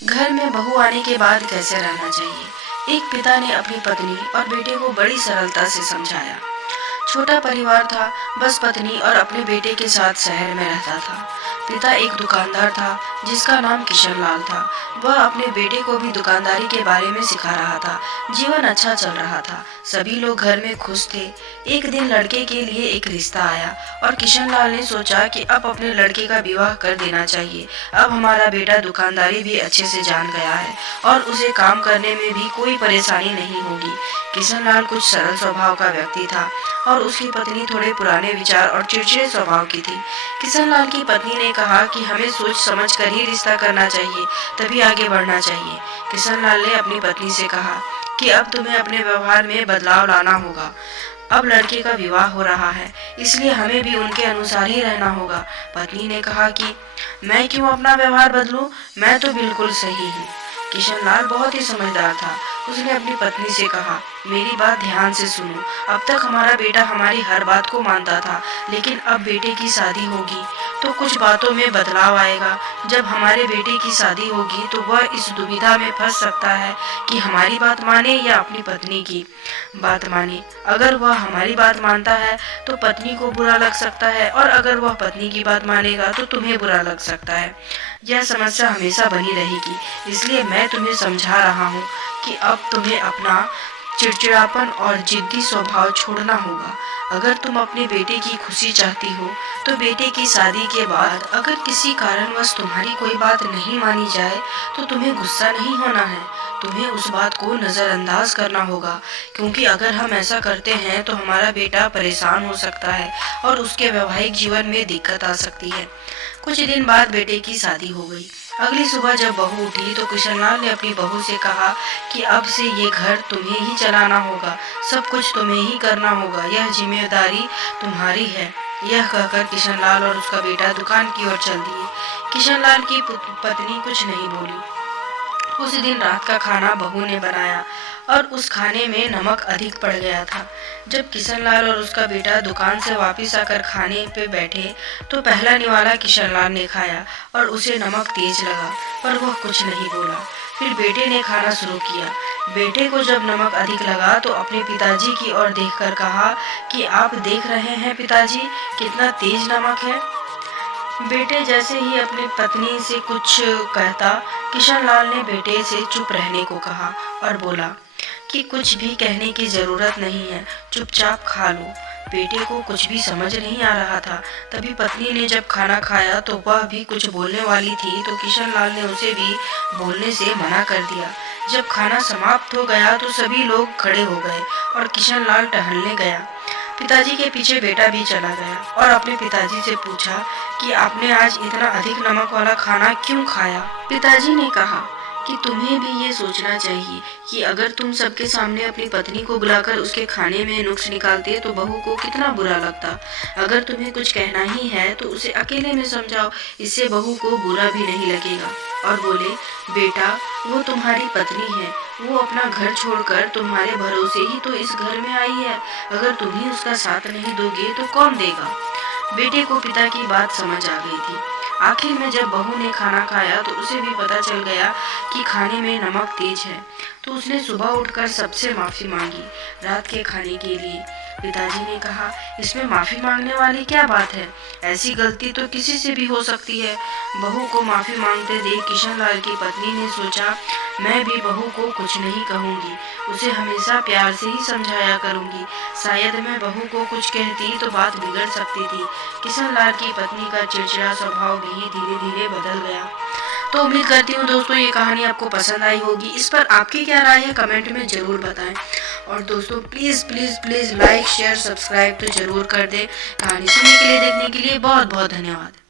घर में बहू आने के बाद कैसे रहना चाहिए। एक पिता ने अपनी पत्नी और बेटे को बड़ी सरलता से समझाया। छोटा परिवार था, बस पत्नी और अपने बेटे के साथ शहर में रहता था। पिता एक दुकानदार था जिसका नाम किशन लाल था। वह अपने बेटे को भी दुकानदारी के बारे में सिखा रहा था। जीवन अच्छा चल रहा था, सभी लोग घर में खुश थे। एक दिन लड़के के लिए एक रिश्ता आया और किशन लाल ने सोचा कि अब अपने लड़के का विवाह कर देना चाहिए। अब हमारा बेटा दुकानदारी भी अच्छे से जान गया है और उसे काम करने में भी कोई परेशानी नहीं होगी। किशन लाल कुछ सरल स्वभाव का व्यक्ति था और उसकी पत्नी थोड़े पुराने विचार और चिड़चिड़े स्वभाव की थी। किशन लाल की पत्नी ने कहा कि हमें सोच समझ कर ही रिश्ता करना चाहिए, तभी आगे बढ़ना चाहिए। किशन लाल ने अपनी पत्नी से कहा कि अब तुम्हें अपने व्यवहार में बदलाव लाना होगा। अब लड़के का विवाह हो रहा है, इसलिए हमें भी उनके अनुसार ही रहना होगा। पत्नी ने कहा कि मैं क्यों अपना व्यवहार बदलूं, मैं तो बिल्कुल सही हूँ। किशन लाल बहुत ही समझदार था। उसने अपनी पत्नी से कहा, मेरी बात ध्यान से सुनो। अब तक हमारा बेटा हमारी हर बात को मानता था, लेकिन अब बेटे की शादी होगी तो कुछ बातों में बदलाव आएगा। जब हमारे बेटे की शादी होगी तो वह इस दुविधा में फंस सकता है कि हमारी बात माने या अपनी पत्नी की बात माने। अगर वह हमारी बात मानता है तो पत्नी को बुरा लग सकता है, और अगर वह पत्नी की बात मानेगा तो तुम्हें बुरा लग सकता है। यह समस्या हमेशा बनी रहेगी, इसलिए मैं तुम्हें समझा रहा हूँ कि अब तुम्हें अपना चिड़चिड़ापन और जिद्दी स्वभाव छोड़ना होगा। अगर तुम अपने बेटे की खुशी चाहती हो तो बेटे की शादी के बाद अगर किसी कारणवश तुम्हारी कोई बात नहीं मानी जाए तो तुम्हें गुस्सा नहीं होना है। तुम्हें उस बात को नज़रअंदाज करना होगा, क्योंकि अगर हम ऐसा करते हैं तो हमारा बेटा परेशान हो सकता है और उसके वैवाहिक जीवन में दिक्कत आ सकती है। कुछ दिन बाद बेटे की शादी हो गई। अगली सुबह जब बहू उठी तो किशन लाल ने अपनी बहू से कहा कि अब से ये घर तुम्हें ही चलाना होगा, सब कुछ तुम्हें ही करना होगा, यह जिम्मेदारी तुम्हारी है। यह कहकर किशन लाल और उसका बेटा दुकान की ओर चल दिए। किशन लाल की पत्नी कुछ नहीं बोली। उस दिन रात का खाना बहू ने बनाया और उस खाने में नमक अधिक पड़ गया था। जब किशन लाल और उसका बेटा दुकान से वापस आकर खाने पे बैठे तो पहला निवाला किशन लाल ने खाया और उसे नमक तेज लगा, पर वह कुछ नहीं बोला। फिर बेटे ने खाना शुरू किया। बेटे को जब नमक अधिक लगा तो अपने पिताजी की ओर देखकर कहा कि आप देख रहे हैं पिताजी, कितना तेज नमक है। बेटे जैसे ही अपनी पत्नी से कुछ कहता, किशन लाल ने बेटे से चुप रहने को कहा और बोला कि कुछ भी कहने की जरूरत नहीं है, चुपचाप खा लो। बेटे को कुछ भी समझ नहीं आ रहा था। तभी पत्नी ने जब खाना खाया तो वह भी कुछ बोलने वाली थी तो किशन लाल ने उसे भी बोलने से मना कर दिया। जब खाना समाप्त हो गया तो सभी लोग खड़े हो गए और किशन लाल टहलने गया। पिताजी के पीछे बेटा भी चला गया और अपने पिताजी से पूछा कि आपने आज इतना अधिक नमक वाला खाना क्यों खाया। पिताजी ने कहा कि तुम्हें भी ये सोचना चाहिए कि अगर तुम सबके सामने अपनी पत्नी को बुलाकर उसके खाने में नुक्स निकालते तो बहू को कितना बुरा लगता। अगर तुम्हें कुछ कहना ही है तो उसे अकेले में समझाओ, इससे बहू को बुरा भी नहीं लगेगा। और बोले, बेटा वो तुम्हारी पत्नी है, वो अपना घर छोड़कर तुम्हारे भरोसे ही तो इस घर में आई है। अगर तुम ही उसका साथ नहीं दोगे तो कौन देगा। बेटे को पिता की बात समझ आ गई थी। आखिर में जब बहू ने खाना खाया तो उसे भी पता चल गया कि खाने में नमक तेज है, तो उसने सुबह उठकर सबसे माफ़ी मांगी रात के खाने के लिए। पिताजी ने कहा, इसमें माफ़ी मांगने वाली क्या बात है, ऐसी गलती तो किसी से भी हो सकती है। बहू को माफ़ी मांगते देख किशन लाल की पत्नी ने सोचा, मैं भी बहू को कुछ नहीं कहूँगी, उसे हमेशा प्यार से ही समझाया करूँगी। शायद मैं बहू को कुछ कहती तो बात बिगड़ सकती थी। किशन लाल की पत्नी का चिड़चिड़ा स्वभाव भी धीरे धीरे बदल गया। तो उम्मीद करती हूँ दोस्तों ये कहानी आपको पसंद आई होगी। इस पर आपकी क्या राय है कमेंट में ज़रूर बताएं। और दोस्तों please please please like share subscribe तो ज़रूर कर दें। कहानी सुनने के लिए, देखने के लिए बहुत बहुत धन्यवाद।